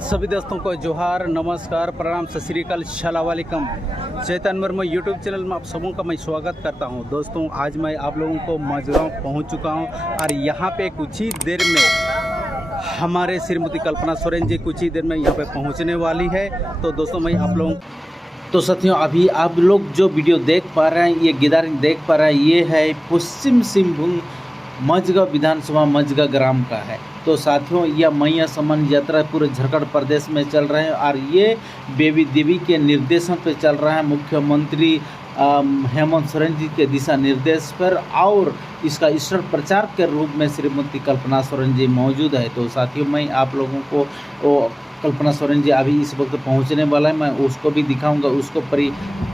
सभी दोस्तों को जोहार, नमस्कार, प्रणाम, सत श्री अकाल, अस्सलाम वालेकुम। चेतन मुर्मू यूट्यूब चैनल में आप सबों का मैं स्वागत करता हूं। दोस्तों आज मैं आप लोगों को मझगांव पहुंच चुका हूं और यहां पे कुछ ही देर में हमारे श्रीमती कल्पना सोरेन जी कुछ ही देर में यहां पे पहुंचने वाली है। तो दोस्तों मैं आप लोगों तो साथियों अभी आप लोग जो वीडियो देख पा रहे हैं, ये गैदरिंग देख पा रहे हैं, ये है पश्चिम सिंहभूम मझगांव विधानसभा मझगांव ग्राम का है। तो साथियों यह मैया सम्मान यात्रा पूरे झारखंड प्रदेश में चल रहे हैं और ये बेबी देवी के निर्देशन पर चल रहा है, मुख्यमंत्री हेमंत सोरेन जी के दिशा निर्देश पर, और इसका स्टार प्रचार के रूप में श्रीमती कल्पना सोरेन जी मौजूद है। तो साथियों मैं आप लोगों को कल्पना सोरेन जी अभी इस वक्त पहुंचने वाला है, मैं उसको भी दिखाऊंगा, उसको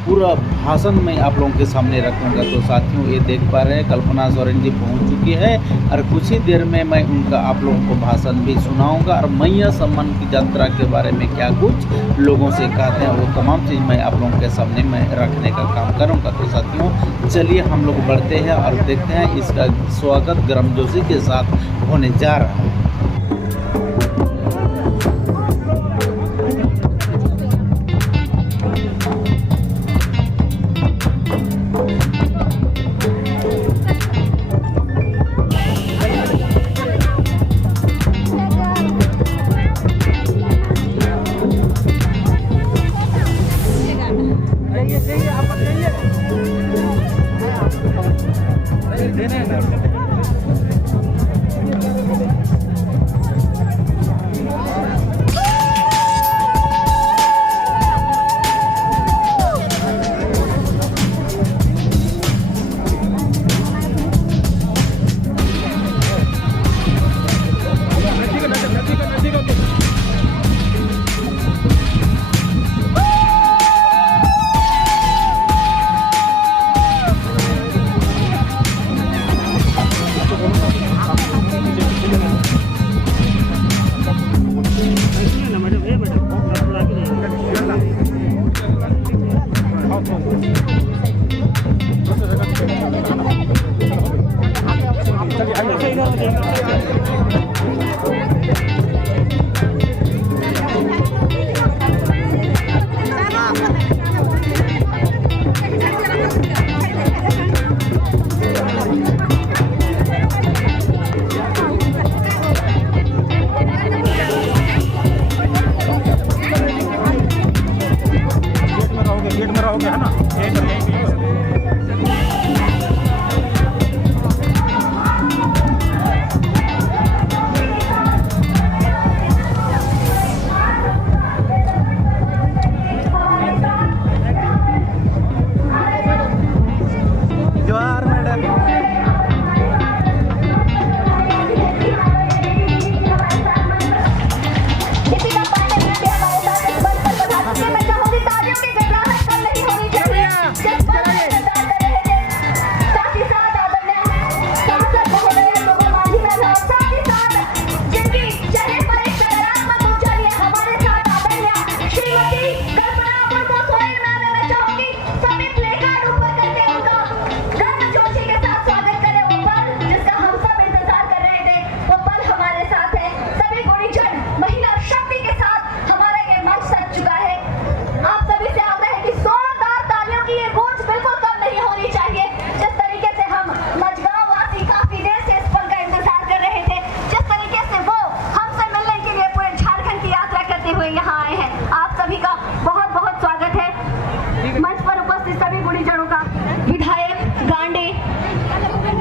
पूरा भाषण मैं आप लोगों के सामने रखूंगा। तो साथियों ये देख पा रहे हैं कल्पना सोरेन जी पहुंच चुकी है और कुछ ही देर में मैं उनका आप लोगों को भाषण भी सुनाऊंगा और मैया सम्मान की यात्रा के बारे में क्या कुछ लोगों से कहते हैं वो तमाम चीज़ मैं आप लोगों के सामने मैं रखने का काम करूँगा। तो साथियों चलिए हम लोग बढ़ते हैं और देखते हैं इसका स्वागत गर्मजोशी के साथ होने जा रहा है।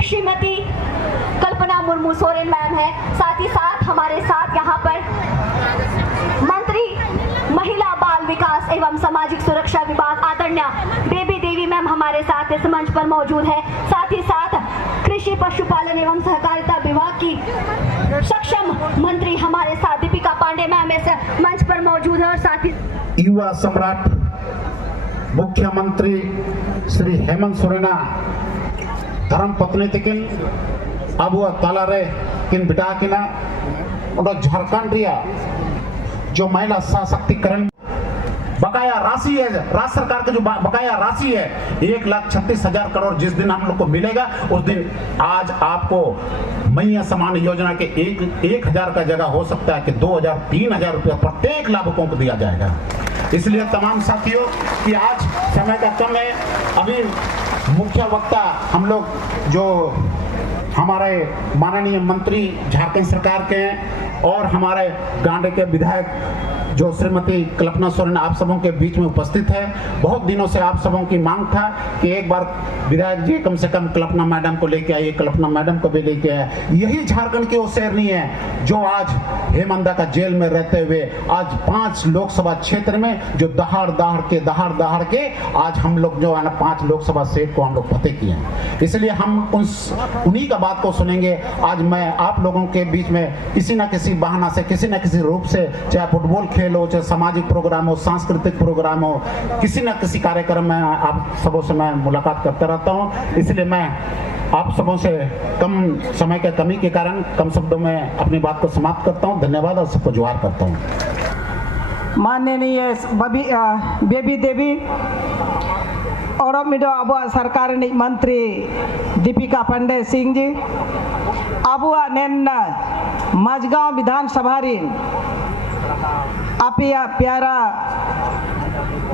श्रीमती कल्पना मुर्मू सोरेन मैम है, साथ ही साथ हमारे साथ यहाँ पर मंत्री महिला बाल विकास एवं सामाजिक सुरक्षा विभाग आदरणीय बेबी देवी मैम हमारे साथ इस मंच पर मौजूद है। साथ ही साथ कृषि पशुपालन एवं सहकारिता विभाग की सक्षम मंत्री हमारे साथ दीपिका पांडे मैम इस मंच पर मौजूद है और साथ ही युवा सम्राट मुख्यमंत्री श्री हेमंत सोरेन धर्म पत्नी तकिन अब तलारे किन बिटा किना झारखंड जो महिला सशक्तिकरण बकाया राशि है, राज्य सरकार की जो बकाया राशि है 1,36,000 करोड़ जिस दिन हम लोग को मिलेगा, उस दिन आज आपको मैया समान योजना के 1,000 का जगह हो सकता है कि 2,000 3,000 रुपया प्रत्येक लाभुकों को दिया जाएगा। इसलिए तमाम साथियों कि आज समय का कम है, अभी मुख्य वक्ता हम लोग जो हमारे माननीय मंत्री झारखंड सरकार के हैं और हमारे गांडे के विधायक जो श्रीमती कल्पना सोरेन आप सबों के बीच में उपस्थित है। बहुत दिनों से आप सबों की मांग था कि एक बार विधायक जी कम से कम कल्पना मैडम को लेके आइए, कल्पना मैडम को भी लेके आए। यही झारखंड की वो शेरनी है जो आज हेमंदा का जेल में रहते हुए आज 5 लोकसभा क्षेत्र में जो दहाड़ दहाड़ के आज हम लोग जो है ना 5 लोकसभा सीट को हम लोग फतेह किए हैं। इसलिए हम उन्हीं का बात को सुनेंगे। आज मैं आप लोगों के बीच में किसी न किसी बहाना से, किसी न किसी रूप से, चाहे फुटबॉल खेल हो, चाहे सामाजिक प्रोग्राम हो, सांस्कृतिक प्रोग्राम हो, किसी न किसी कार्यक्रम में आप सबों से मैं मुलाकात करता रहता हूं। इसलिए मैं आप सबों से कम समय के कमी के कारण कम शब्दों में अपनी बात को समाप्त करता हूं। धन्यवाद और सबको जोहार करता हूं। माननीय बेबी देवी और मिडो अब सरकार मंत्री दीपिका पांडे सिंह जी अब नेन माझगांव विधानसभा आपिया प्यारा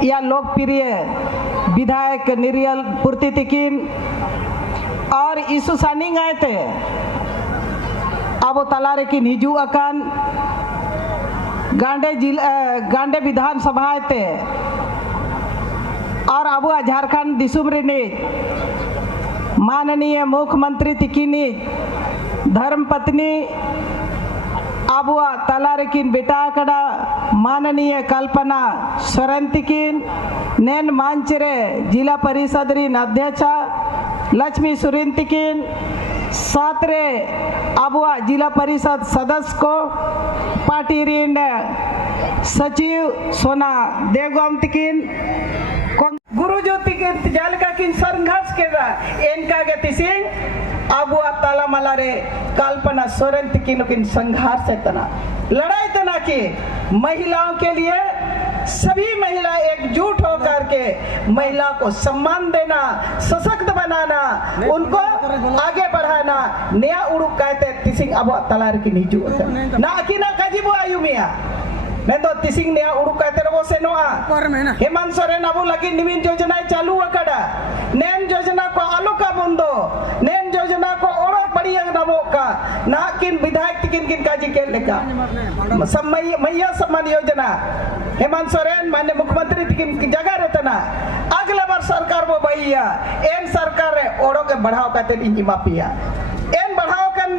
या लोकप्रिय विधायक निरियल पूर्ति तिकिन और इशू सानिंग आए थे अब तलारे की निजू अकान गांडे विधानसभा थे और अब झारखंड दिसुम रे माननीय मुख्यमंत्री तिकिनी धर्मपत्नी अब तलारे किन बेटा कड़ा माननीय कल्पना सोरेन तिकिन नैन मांचरे जिला परिषद रीन अध्यक्षा लक्ष्मी सोरेन तिकिन सातरे अब जिला परिषद सदस्य को पार्टी रीन सचिव सोना देवगम तिकिन गुरु ज्योति के जाल का किन संघर्ष के इनका गति सिंह अब ताला मलारे कल्पना सोरेन तिकिन संघर्ष है तना लड़ाई तना की महिलाओं के लिए सभी महिला एकजुट होकर के महिला को सम्मान देना, सशक्त बनाना, उनको आगे बढ़ाना। नया उड़ुक कहते तिसिंग अब तलार की नीचू ना की ना काजीबो आयुमिया मैं तो तिसिंग नया उड़ुक कहते रहो से नोआ हेमंत सोरेन अब लगी निमिन योजना चालू अकड़ा नैन योजना को आलू का बंदो नैन योजना को और बढ़िया नमो का ना किन विधायक किन काजी के लेका मैया सम्मान योजना हेमंत सोरेन माननीय मुख्यमंत्री किन की जगह रहता अगला बार सरकार वो भैया एन सरकार है ओड़ो के बढ़ाव कहते इंजी मापिया एन बढ़ाव कन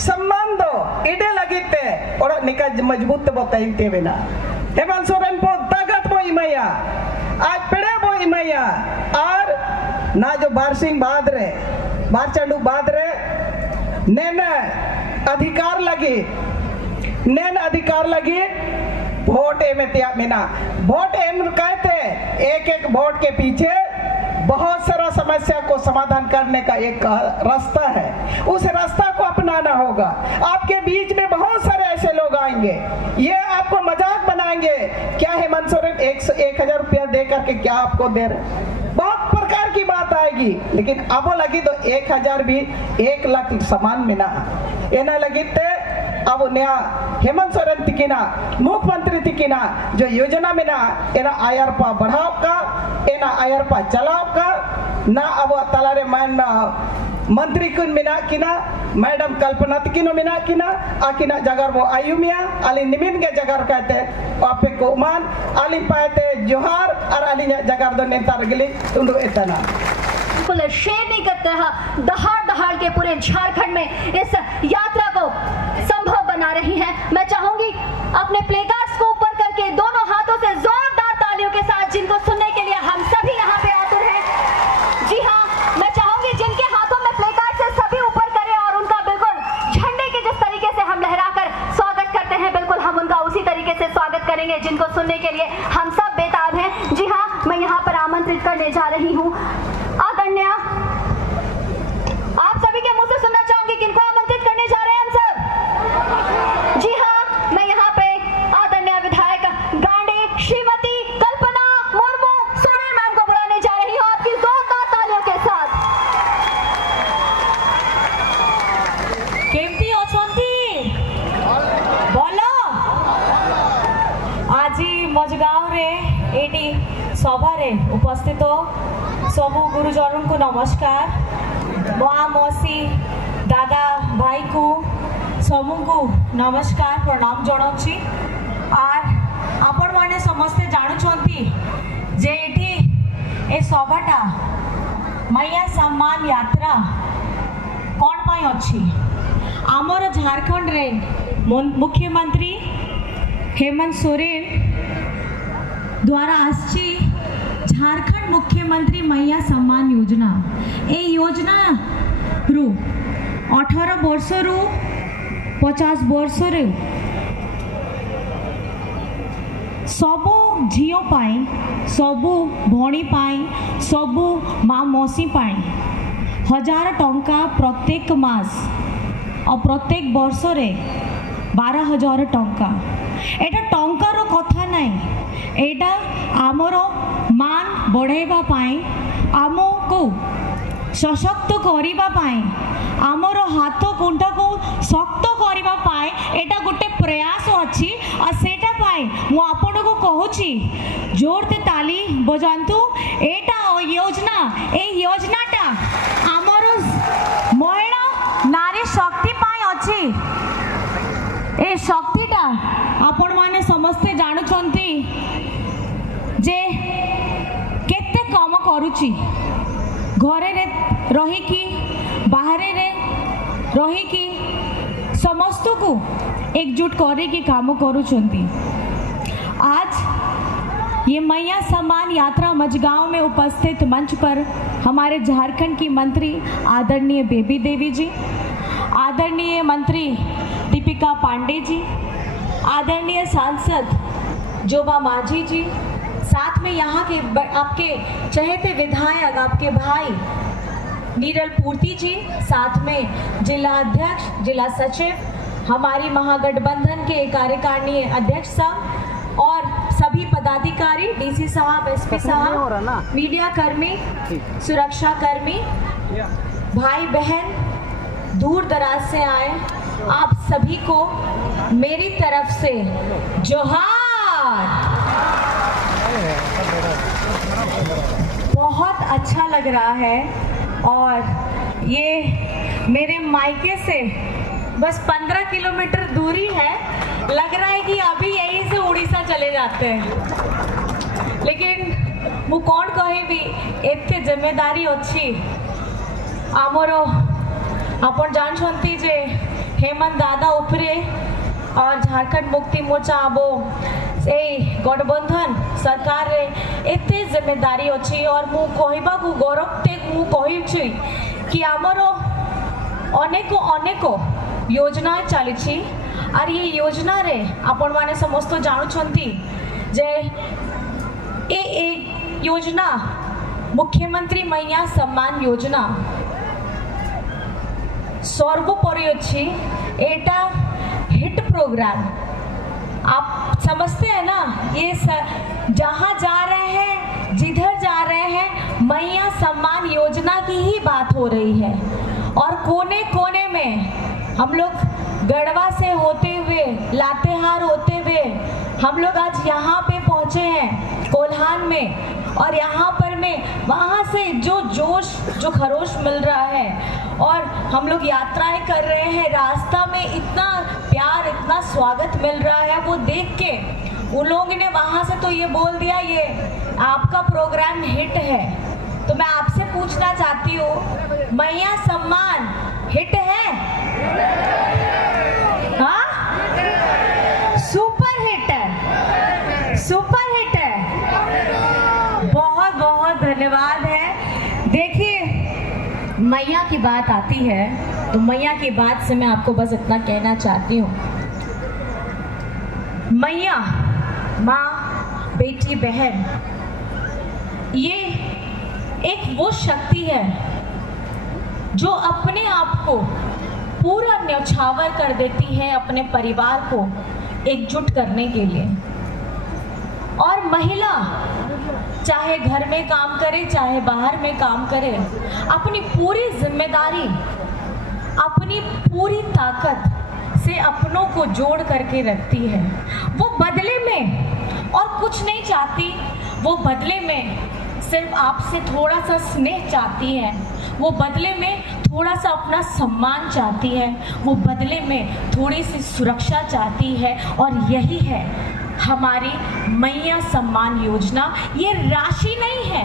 सम्मान दो इडे लगिते और निका मजबूत बो तैनते बिना हेमंत सोरेन को ताकत बो इमैया आज पेड़े बो इमैया और ना जो बारसिंग बाद रे बार चंडू बाद रे नैन अधिकार लगी what am Mina what am कहते एक वोट के पीछे बहुत सारा समस्या को समाधान करने का एक रास्ता है। उस रास्ता को अपनाना होगा। आपके बीच में बहुत सारे ऐसे लोग आएंगे, ये आपको मजाक बनाएंगे क्या हेमंत सोरेन 1,000 रुपया दे करके क्या आपको दे रहे, बहुत प्रकार की बात आएगी। लेकिन अब लगी तो 1,000 भी 1 लाख समान में ना एना लगी थे। अब नया हेमंत सोरेन तिकिना मुख्यमंत्री तिकिना जो योजना में ना एना आयरपा बढ़ाव का एना आयरपा चलाव का ना अब तलारे मान मंत्री कुन मिना किना मैडम कल्पना तिकिनो मिना किना आकिना जगर वो आयुमिया अली निमिन के जगर कहते आपे को मान अली पाते जोहार और अली जगर दो नेता रगली उंडो इतना शेरनी की तरह दहाड़ के पूरे झारखंड में इस यात्रा को संभव बना रही हैं। मैं चाहूंगी अपने प्लेकार्ड्स को ऊपर करके दोनों हाथों से जोरदार तालियों के साथ जिनको सुनने के लिए हम सभी यहाँ पे आतुर हैं। जी हाँ, मैं चाहूंगी जिनके हाथों में प्लेकार्ड से सभी ऊपर करें और उनका बिल्कुल झंडे के जिस तरीके से हम लहराकर स्वागत करते हैं बिल्कुल हम उनका उसी तरीके से स्वागत करेंगे जिनको सुनने के लिए हम सब बेताब हैं। जी हाँ, मैं यहाँ पर आमंत्रित करने जा रही हूँ आदरणीय, आप सभी के मुंह से सुनना चाहूंगी किनको आमंत्रित करने जा रहे हैं हम सब। जी हाँ, मैं यहाँ पे आदरणीय विधायक गांडे श्रीमती मजगाँव रे एटी सभा रे उपस्थित सबू गुरुजन को नमस्कार। माँ मौसी दादा भाई को सबू को नमस्कार प्रणाम जनाऊँगी। और आपण माने समस्ते जानुछंती जे एटी ए सभाटा मैया सम्मान यात्रा कौन पाई अच्छी आमर झारखंड रे मुख्यमंत्री हेमंत सोरेन द्वारा आसी झारखंड मुख्यमंत्री मैया सम्मान योजना। ए योजना रु 18 वर्ष रु 50 वर्ष रे सबू झीओ पाई सबू भणी पाई सबू माँ मौसी पाई 1000 टंका प्रत्येक मास और प्रत्येक वर्ष रे 12,000 टंका। एटा टंकार कथा नहीं, एटा आमर मान बढ़ाइबा पाई आमको सशक्त करिबा पाई आमर हाथ कुंठा को शक्त करिबा पाई एटा गोटे प्रयास अच्छी। और सेटा पाई मु आपण को कहूची जोर ते ताली बजांतु। एटा योजना ए योजनाटा आमर महिला नारी शक्ति पाई अच्छी। ए शक्तिटा आपण माने समस्ते जानुछंती जे केते काम करूची घरे रे रही की बाहरे रे रही की समस्त को एकजुट करे के काम करूछंती। आज ये मैया सम्मान यात्रा मजगांव में उपस्थित मंच पर हमारे झारखंड की मंत्री आदरणीय बेबी देवी जी, आदरणीय मंत्री दीपिका पांडे जी, आदरणीय सांसद जोबा माझी जी, साथ में यहाँ के आपके चहेते विधायक आपके भाई नीरल पूर्ति जी, साथ में जिला अध्यक्ष जिला सचिव हमारी महागठबंधन के कार्यकारिणी अध्यक्ष साहब और सभी पदाधिकारी डीसी साहब एसपी साहब मीडिया कर्मी सुरक्षा कर्मी भाई बहन दूर दराज से आए आप सभी को मेरी तरफ से जोहार। बहुत अच्छा लग रहा है और ये मेरे मायके से बस 15 किलोमीटर दूरी है। लग रहा है कि अभी यहीं से उड़ीसा चले जाते हैं, लेकिन वो कौन कहे भी एते जिम्मेदारी अच्छी आमर आपण जानछंती जे हेमंत दादा उपरे और झारखंड मुक्ति मोर्चा आबो ए गठबंधन सरकार रे एते जिम्मेदारी अच्छी। और मु कहबा को गौरव ते मु कहि कि आमर अनेक अनेक योजना चली और ये योजना रे आपण माने समस्त जानुछंती जे ए योजना मुख्यमंत्री मैया सम्मान योजना सर्वोपरि अच्छी। एटा हिट प्रोग्राम आप समझते हैं ना, ये जहाँ जा रहे हैं जिधर जा रहे हैं मैया सम्मान योजना की ही बात हो रही है। और कोने कोने में हम लोग गढ़वा से होते हुए लातेहार होते हुए हम लोग आज यहाँ पे पहुँचे हैं कोल्हान में। और यहाँ पर में वहाँ से जो जोश जो खरोश मिल रहा है और हम लोग यात्राएं कर रहे हैं, रास्ता में इतना प्यार इतना स्वागत मिल रहा है, वो देख के उन लोगों ने वहाँ से तो ये बोल दिया ये आपका प्रोग्राम हिट है। तो मैं आपसे पूछना चाहती हूँ मैया सम्मान हिट है? हाँ, सुपर हिट है, सुपर हिट है। बहुत बहुत धन्यवाद है। देखिए मैया की बात आती है तो मैया की बात से मैं आपको बस इतना कहना चाहती हूँ, मैया माँ बेटी बहन ये एक वो शक्ति है जो अपने आप को पूरा न्यौछावर कर देती है अपने परिवार को एकजुट करने के लिए। और महिला चाहे घर में काम करे चाहे बाहर में काम करे, अपनी पूरी जिम्मेदारी अपनी पूरी ताकत से अपनों को जोड़ करके रखती है। वो बदले में और कुछ नहीं चाहती, वो बदले में सिर्फ आपसे थोड़ा सा स्नेह चाहती है, वो बदले में थोड़ा सा अपना सम्मान चाहती है, वो बदले में थोड़ी सी सुरक्षा चाहती है। और यही है हमारी मैया सम्मान योजना। ये राशि नहीं है,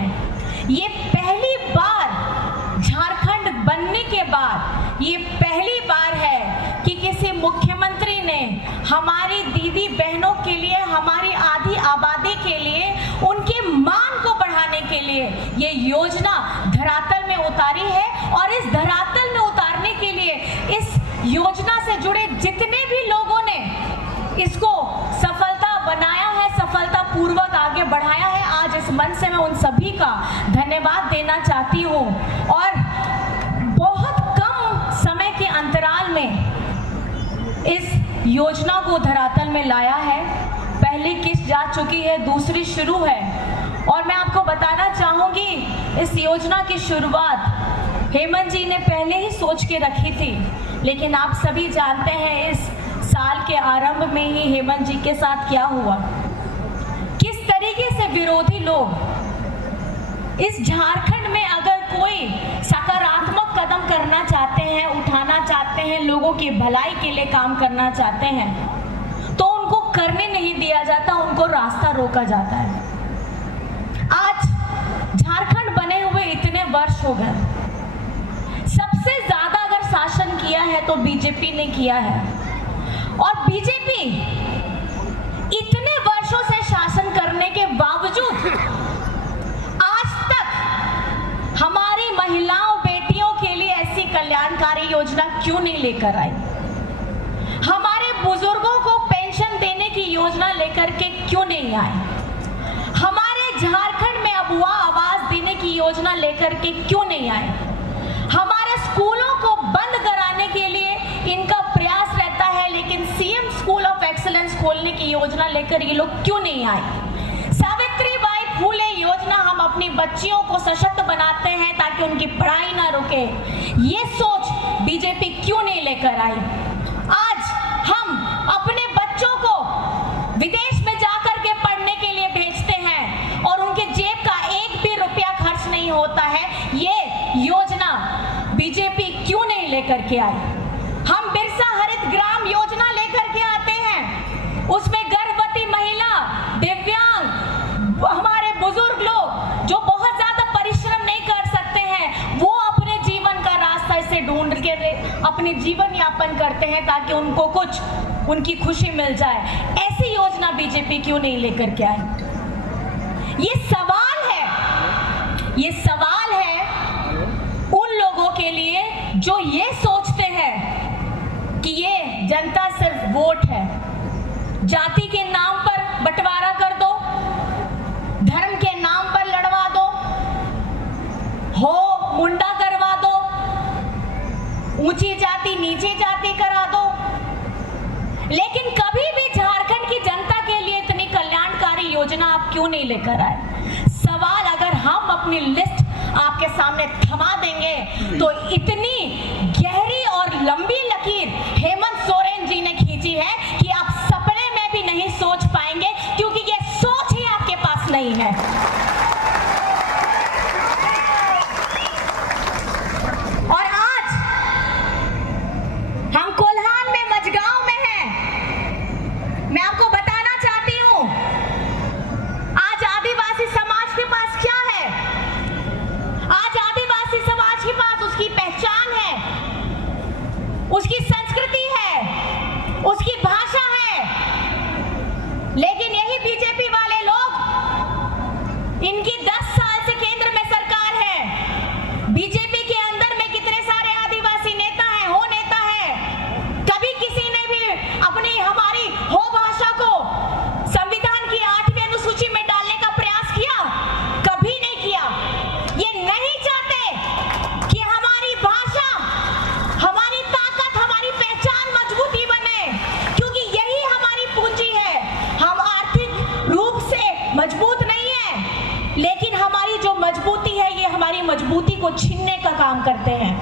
ये पहली बार झारखंड बनने के बाद ये पहली बार है कि किसी मुख्यमंत्री ने हमारी दीदी बहनों के लिए, हमारी आधी आबादी के लिए, उनके मान को बढ़ाने के लिए ये योजना धरातल में उतारी है। और इस धरातल में उतारने के लिए इस योजना से जुड़े जितने भी लोगों ने इसको सफलता बनाया है, सफलता पूर्वक आगे बढ़ाया है, आज इस मंच से मैं उन सभी का धन्यवाद देना चाहती हूँ। और बहुत कम समय के अंतराल में इस योजना को धरातल में लाया है। पहली किस्त जा चुकी है, दूसरी शुरू है। और मैं आपको बताना चाहूंगी, इस योजना की शुरुआत हेमंत जी ने पहले ही सोच के रखी थी, लेकिन आप सभी जानते हैं इस साल के आरंभ में ही हेमंत जी के साथ क्या हुआ, किस तरीके से विरोधी लोग इस झारखंड में अगर कोई सकारात्मक कदम करना चाहते हैं, उठाना चाहते हैं, लोगों की भलाई के लिए काम करना चाहते हैं, तो उनको करने नहीं दिया जाता, उनको रास्ता रोका जाता है। आज झारखंड बने हुए इतने वर्ष हो गए, सबसे ज्यादा अगर शासन किया है तो बीजेपी ने किया है। और बीजेपी इतने वर्षों से शासन करने के बावजूद आज तक हमारी महिलाओं, बेटियों के लिए ऐसी कल्याणकारी योजना क्यों नहीं लेकर आई? हमारे बुजुर्गों को पेंशन देने की योजना लेकर के क्यों नहीं आए? हमारे झारखंड में अबुआ आवास देने की योजना लेकर के क्यों नहीं आए? हमारे स्कूलों को बंद कराने के लिए इनका प्रयास रहता है, लेकिन सीएम स्कूल ऑफ एक्सीलेंस खोलने की योजना लेकर ये लोग क्यों नहीं आए? सावित्रीबाई फूले योजना, हम अपनी बच्चियों को सशक्त बनाते हैं ताकि उनकी पढ़ाई ना रुके, ये सोच बीजेपी क्यों नहीं लेकर आई? आज हम अपने बच्चों को विदेश में जाकर के पढ़ने के लिए भेजते हैं और उनके जेब का एक भी रुपया खर्च नहीं होता है, ये योजना बीजेपी क्यों नहीं लेकर के आई? हम बिरसा हरित ग्राम योजना लेकर के आते हैं, उसमें गर्भवती महिला, दिव्यांग, हमारे बुजुर्ग लोग जो बहुत ज्यादा परिश्रम नहीं कर सकते हैं, वो अपने जीवन का रास्ता इसे ढूंढ के अपने जीवन यापन करते हैं ताकि उनको कुछ उनकी खुशी मिल जाए। ऐसी योजना बीजेपी क्यों नहीं लेकर के आई? ये सवाल है उन लोगों के लिए जो ये सोचते हैं कि ये जनता सिर्फ वोट है, जाति के नाम पर बंटवारा कर दो, धर्म के नाम पर लड़वा दो, हो मुंडा करवा दो, ऊंची जाति नीची जाति करा दो। लेकिन कभी भी झारखंड की जनता के लिए इतनी कल्याणकारी योजना आप क्यों नहीं लेकर आए? सवाल अगर हम अपनी लिस्ट आपके सामने थमा देंगे तो इतनी गहरी और लंबी लकीर हेमंत सोरेन जी ने खींची है कि आप सपने में भी नहीं सोच पाएंगे, क्योंकि ये सोच ही आपके पास नहीं है। और आज हम कोल्हान में, मझगांव में हैं। मैं आपको बताना चाहती हूं, आज आदिवासी समाज के पास क्या है? आज आदिवासी समाज के पास उसकी पहचान है, उसकी संस्कृति है, उसकी भाषा है। लेकिन यही बीजेपी वाले लोग, इनकी 10 साल से केंद्र में सरकार है, बीजेपी के अंदर में कितने सारे आदिवासी नेता हैं, हो नेता है, कभी किसी ने भी अपनी हमारी हो भाषा को संविधान की 8वीं अनुसूची में डालने का प्रयास किया? कभी नहीं किया। ये नहीं चाहते कि हमारी भाषा, हमारी ताकत, हमारी पहचान मजबूती बने, क्योंकि यही हमारी पूंजी है। हम आर्थिक रूप से मजबूत नहीं है, लेकिन हमारी जो मजबूती है, ये हमारी मजबूती को छीनने का काम करते हैं,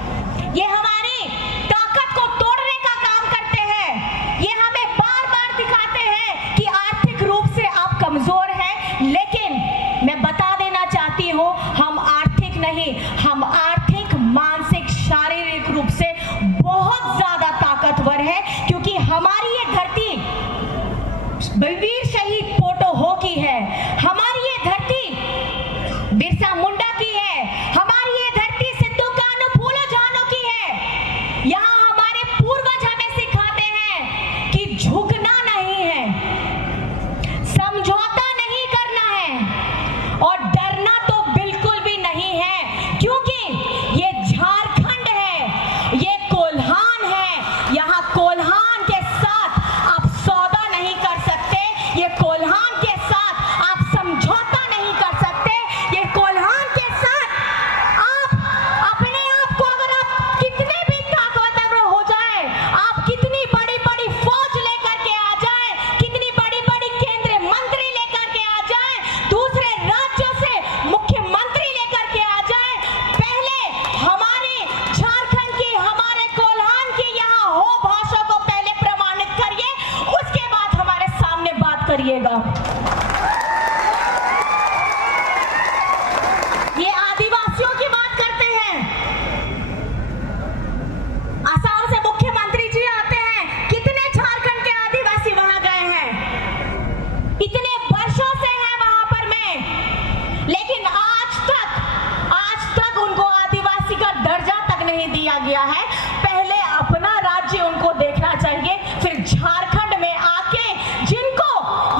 ये हमारी ताकत को तोड़ने का काम करते हैं, ये हमें बार बार दिखाते हैं कि आर्थिक रूप से आप कमजोर लेकिन मैं बता देना चाहती हूँ, हम आर्थिक नहीं, हम आर्थिक, मानसिक, शारीरिक रूप से बहुत ज्यादा ताकतवर है, क्योंकि हमारी ये धरती वीर शहीद पोटो हो की है, हमारी ये धरती बिरसा मुंडा की है, हमारी ये धरती सिद्धू कान्हू फूलो झानो की है। यहाँ हमारे पूर्वज हमें सिखाते हैं कि झुकना नहीं है, समझौता नहीं करना है और डरना तो बिल्कुल भी नहीं है, क्योंकि ये झारखंड है, ये कोल्हान है। यहाँ कोल्हान के साथ आप सौदा नहीं कर सकते, ये कोल्हान के साथ आप समझौता नहीं कर सकते, ये कोल्हान के साथ आप अपने आप को, अगर आप कितने भी ताकतवर हो जाए, आप कितनी बड़ी बड़ी फौज लेकर के आ जाए, कितनी बड़ी बड़ी केंद्रीय मंत्री लेकर के आ जाए, दूसरे राज्यों से मुख्यमंत्री लेकर के आ जाए, पहले हमारे झारखंड की, हमारे कोल्हान की यहाँ हो भाषा को पहले प्रमाणित करिए, उसके बाद हमारे सामने बात करिएगा। ये आदिवासियों की बात करते हैं, असम से मुख्यमंत्री जी आते हैं, कितने झारखंड के आदिवासी वहां गए हैं, इतने वर्षों से हैं वहां पर मैं, लेकिन आज तक उनको आदिवासी का दर्जा तक नहीं दिया गया है। पहले अपना राज्य उनको देखना चाहिए, फिर झारखंड में आके जिनको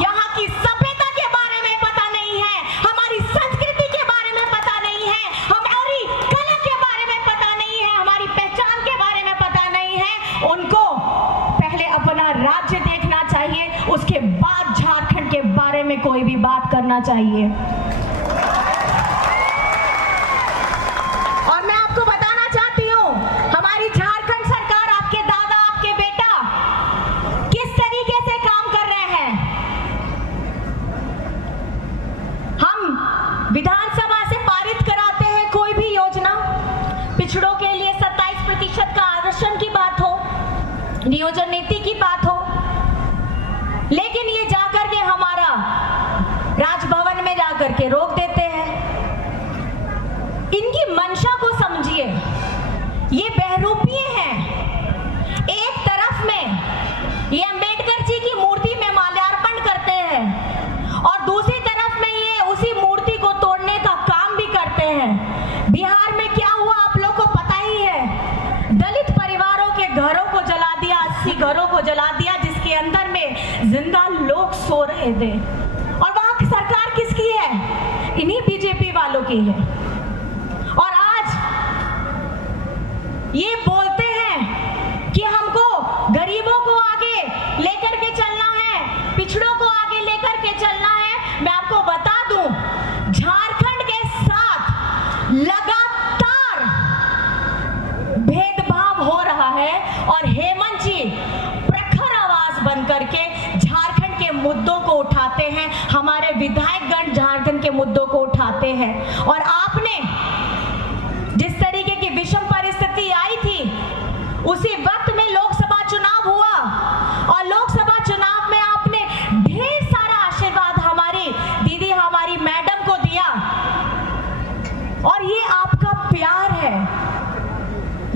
यहाँ की सभ्यता के बारे में पता नहीं है, हमारी संस्कृति के बारे में पता नहीं है, हमारी कला के बारे में पता नहीं है, हमारी पहचान के बारे में पता नहीं है, उनको पहले अपना राज्य देखना चाहिए, उसके बाद झारखंड के बारे में कोई भी बात करना चाहिए। और मैं आपको बताना चाहती हूँ, हमारी झारखंड सरकार, आपके दादा, आपके बेटा किस तरीके से काम कर रहे हैं। हम विधानसभा से पारित कराते हैं कोई भी योजना, पिछड़ों के लिए 27% का आरक्षण की बात हो, नियोजन नीति की बात हो, लेकिन ये जाकर के हमारा राजभवन में जाकर के रोक देते हैं। इनकी मंशा को समझिए, ये बहरूपीय हैं। एक तरफ में ये अंबेडकर जी की मूर्ति में माल्यार्पण करते हैं और दूसरी तरफ में ये उसी मूर्ति को तोड़ने का काम भी करते हैं। बिहार में क्या हुआ आप लोग को पता ही है, दलित परिवारों के घरों को जला दिया, 80 घरों को जला दिया, जिसके अंदर में जिंदा लोग सो रहे थे। और वहां की सरकार किसकी है? इन्हीं बीजेपी वालों की है। और आज ये बोलते हैं कि हमको गरीबों को आगे लेकर के चलना है, पिछड़ों को आगे लेकर के चलना है। मैं आपको बता दूं, झारखंड के साथ लगातार भेदभाव हो रहा है और हेमंत जी प्रखर आवाज बन करके झारखंड के मुद्दों को उठाते हैं, हमारे विधायकगण झारखंड के मुद्दों को उठाते हैं। और आपने जिस तरीके की विषम परिस्थिति आई थी, उसी वक्त में लोकसभा चुनाव हुआ और लोकसभा चुनाव में आपने ढेर सारा आशीर्वाद हमारी दीदी, हमारी मैडम को दिया। और ये आपका प्यार है,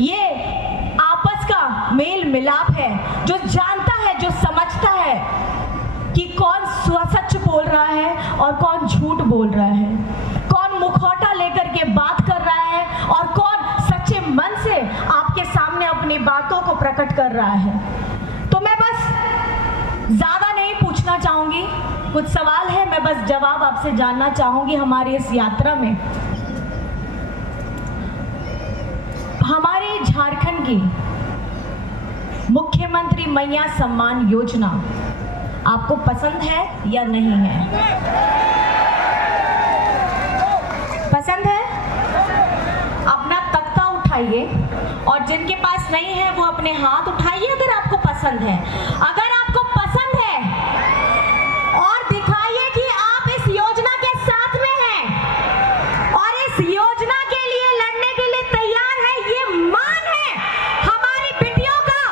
ये आपस का मेल मिलाप है, जो जानता है, जो समझता है कि कौन सच बोल रहा है और कौन झूठ बोल रहा है, कौन मुखौटा लेकर के बात कर रहा है और कौन सच्चे मन से आपके सामने अपनी बातों को प्रकट कर रहा है। तो मैं बस ज्यादा नहीं पूछना चाहूंगी, कुछ सवाल है, मैं बस जवाब आपसे जानना चाहूंगी। हमारी इस यात्रा में हमारे झारखंड की मुख्यमंत्री मैया सम्मान योजना आपको पसंद है या नहीं है? पसंद है? अपना तख्ता उठाइए और जिनके पास नहीं है वो अपने हाथ उठाइए अगर आपको पसंद है। अगर आपको पसंद है और दिखाइए कि आप इस योजना के साथ में हैं और इस योजना के लिए लड़ने के लिए तैयार है। ये मान है हमारी बेटियों का,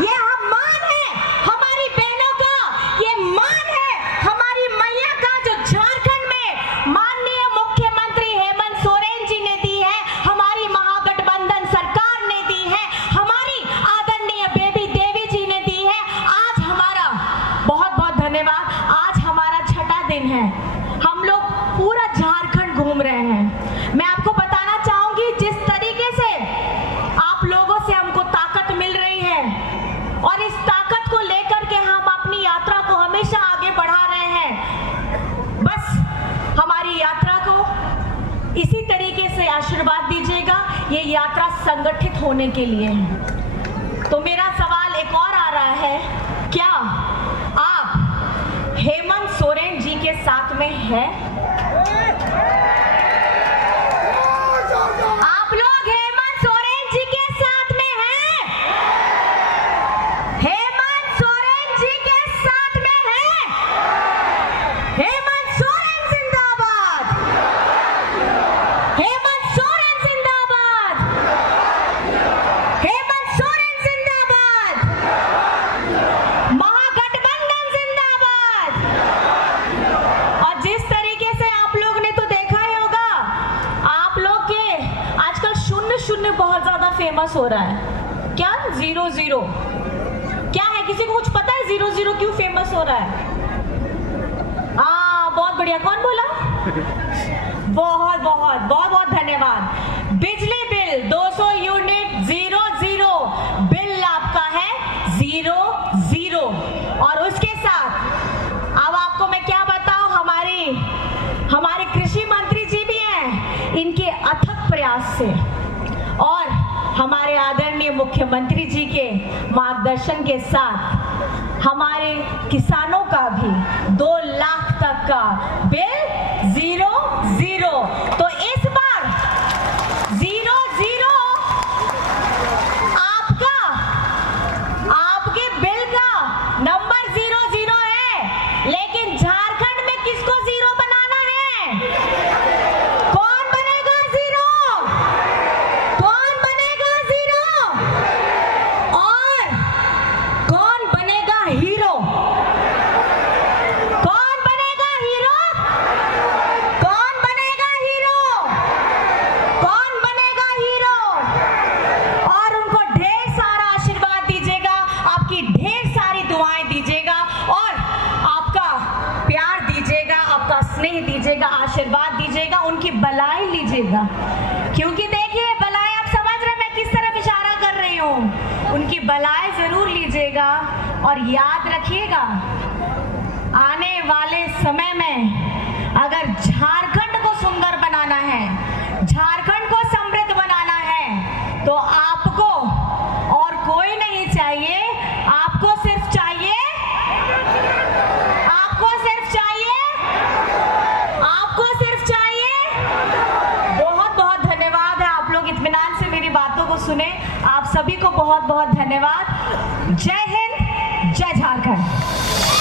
ये मान है हमारी बहनों का, ये मान है हमारी मैया का, जो झारखंड बाद आज हमारा छठा दिन है। हम लोग पूरा झारखंड घूम रहे हैं। मैं आपको बताना चाहूंगी जिस तरीके से आप लोगों से हमको ताकत मिल रही है और इस ताकत को लेकर के हम अपनी यात्रा को हमेशा आगे बढ़ा रहे हैं। बस हमारी यात्रा को इसी तरीके से आशीर्वाद दीजिएगा। ये यात्रा संगठित होने के लिए है। तो मेरा सवाल एक और आ रहा है, क्या आप हेमंत सोरेन जी के साथ में हैं? आप लोग हेमंत सोरेन जी के साथ में हैं? हेमंत सोरेन जी के साथ में हैं? हेमंत सोरेन जिंदाबाद! हेमंत सोरेन जिंदाबाद! हेमंत सोरेन जिंदाबाद! महागठबंधन जिंदाबाद! और जिस तरीके से आप लोग ने तो देखा ही होगा, आप लोग के आजकल 0-0 बहुत ज्यादा फेमस हो रहा है। क्या 0-0 क्या है? किसी को कुछ पता है 0-0 क्यों फेमस हो रहा है? बहुत बढ़िया। कौन बोला? बहुत बहुत बहुत बहुत धन्यवाद। बिजली बिल 200 यूनिट 0-0, बिल आपका है 0-0। और उसके साथ अब आपको मैं क्या बताऊं, हमारे कृषि मंत्री जी भी हैं। इनके अथक प्रयास से और हमारे आदरणीय मुख्यमंत्री जी के मार्गदर्शन के साथ हमारे किसानों का भी 2 लाख तक का बिल 0-0। तो इस बार 0-0 आपके बिल का नंबर 0-0 है, लेकिन झारखंड में किसको 0 बनाना है? कौन बनेगा 0? कौन बनेगा 0? और कौन बनेगा हीरो? कौन बनेगा हीरो? कौन बनेगा हीरो? कौन बनेगा हीरो? और उनको ढेर सारा आशीर्वाद दीजिएगा, आपकी ढेर सारी दुआएं दीजिएगा और आपका प्यार दीजिएगा, आपका स्नेह दीजिएगा, आशीर्वाद दीजिएगा, उनकी भलाई लीजिएगा। क्योंकि देखिए भलाई, आप समझ रहे हैं मैं किस तरफ इशारा कर रही हूँ। उनकी भलाई जरूर लीजिएगा और याद रखिएगा, आने वाले समय में अगर झारखंड को सुंदर बनाना है, झारखंड को समृद्ध बनाना है, तो आपको और कोई नहीं चाहिए। आपको सिर्फ चाहिए बहुत बहुत धन्यवाद है। आप लोग इत्मीनान से मेरी बातों को सुने। आप सभी को बहुत बहुत धन्यवाद। जय हिंद, जय झारखंड।